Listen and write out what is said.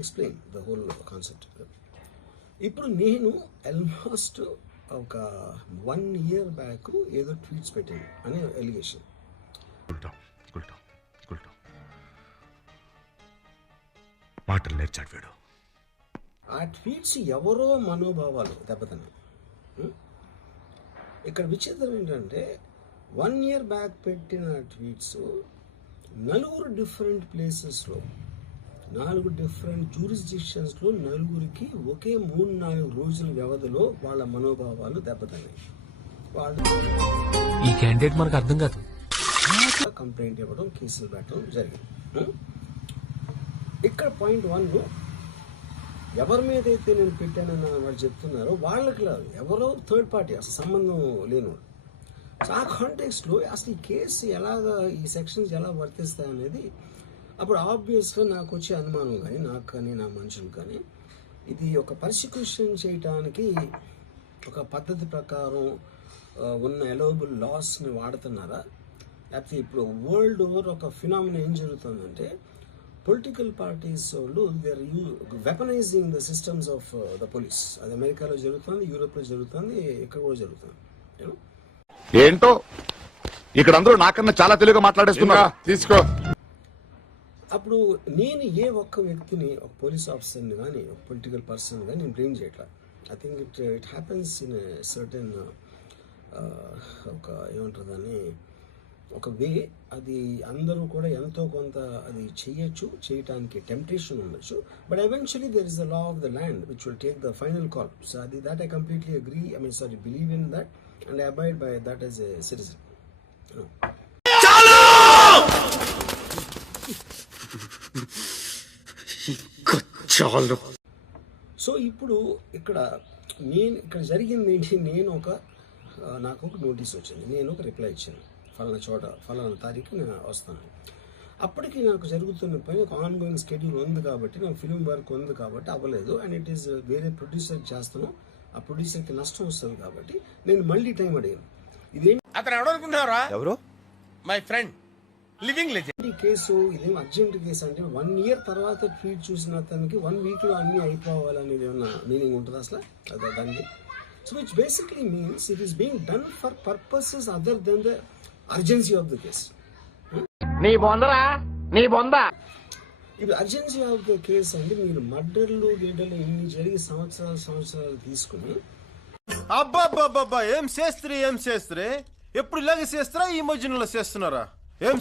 Explain the whole concept. ఇప్పుడు నేను almost ఒక 1 year బ్యాక్ ఏదో ట్వీట్స్ పెట్టాను అనే ఎలిగేషన్. మాటలు నేర్చాడు వీడు. ఆ ట్వీట్స్ ఎవరో మనోభావాలు దెబ్బతిన్నాయి. ఇక్కడ విచిత్రం ఏంటంటే 1 year బ్యాక్ పెట్టిన ట్వీట్స్ 4 డిఫరెంట్ ప్లేసెస్లో 4 డిఫరెంట్ జ్యూరిస్డిక్షన్స్లో 4కి ఒకే 3-4 రోజుల వ్యవధిలో వాళ్ళ మనోభావాలు దెబ్బతిన్నాయి. వాళ్ళు ఈ క్యాండిడేట్ మనకు అర్థం కాదు. కంప్లైంట్ ఇవ్వడం, కేసులు పెట్టడం జరిగింది. ఇక్కడ పాయింట్ 1 ఎవరి మీద అయితే నేను పెట్టానని వాళ్ళు చెప్తున్నారో వాళ్ళకి లేదు, ఎవరో థర్డ్ పార్టీ, అసలు సంబంధం లేనివాడు. సో ఆ కాంటెక్స్ట్లో అసలు ఈ కేసు ఎలాగా, ఈ సెక్షన్స్ ఎలా వర్తిస్తాయి అనేది అప్పుడు ఆబ్వియస్గా నాకు వచ్చే అనుమానం కానీ, నాకు కానీ నా మనుషులు కానీ, ఇది ఒక పర్సిక్యూషన్ చేయటానికి ఒక పద్ధతి ప్రకారం ఉన్న ఎలవబుల్ లాస్ని వాడుతున్నారా, లేకపోతే ఇప్పుడు వరల్డ్ ఓవర్ ఒక ఫినామినా ఏం జరుగుతుందంటే పొలిటికల్ పార్టీస్ వాళ్ళు they are weaponising the systems of the police. అది అమెరికాలో జరుగుతుంది, యూరోప్లో జరుగుతుంది, ఇక్కడ కూడా జరుగుతుంది. ఏంటో ఇక్కడ అందరూ నాకన్నా చాలా తెలుగుగా మాట్లాడేస్తున్నా. తీసుకో. అప్పుడు నేను ఏ ఒక్క వ్యక్తిని, ఒక పోలీస్ ఆఫీసర్ని కానీ, ఒక పొలిటికల్ పర్సన్ కానీ నేను బ్లేమ్ చేయట్లా. I think it happens in certain ఒక ఏమంటారు దాన్ని, ఒక వే. అది అందరూ కూడా ఎంతో కొంత అది చేయటానికి టెంప్టేషన్ ఉండొచ్చు. But eventually there is the law of the land which will take the final call. So అది that I completely agree, believe in that and I abide by that as a citizen. So ఇప్పుడు ఇక్కడ జరిగింది ఏంటి, నాకు ఒక notice వచ్చింది, నేను ఒక రిప్లై ఇచ్చాను, ఫలానా చోట ఫలానా తారీఖు నేను వస్తాను. అప్పటికి నాకు జరుగుతున్న పని ఒక ఆన్గోయింగ్ స్కెడ్యూల్ ఉంది కాబట్టి, నాకు ఫిల్మ్ వర్క్ ఉంది కాబట్టి అవ్వలేదు. అండ్ ఇట్ ఈస్ వేరే ప్రొడ్యూసర్ చేస్తాను, ఆ ప్రొడ్యూసర్కి నష్టం వస్తుంది కాబట్టి నేను మళ్ళీ టైం అడిగాను. ఇదేంటి అతను ఎవరనుకుంటున్నారా? ఎవరు? My friend, living legend. ఈ కేసు ఇదేం అర్జెంట్ కేసు అంటే 1 year తర్వాత ట్వీట్ చూసిన అతనికి 1 weekలో అన్నీ అయిపోవాలనేది ఏమన్నా మీనింగ్ ఉంటుంది అసలు దానికి? So which basically means it is being done for purposes other than the urgency of the case. ఇప్పుడు అర్జెన్సీ ఆఫ్ ద కేస్ అంటే మీరు మర్డర్లు గేడర్లు ఇన్ని జరిగి సంవత్సరాలు తీసుకుని అబ్బా ఏం చేస్త్రీ ఎప్పుడు ఇలాగే చేస్తారా, ఈ మధ్యలో చేస్తున్నారా? ఏం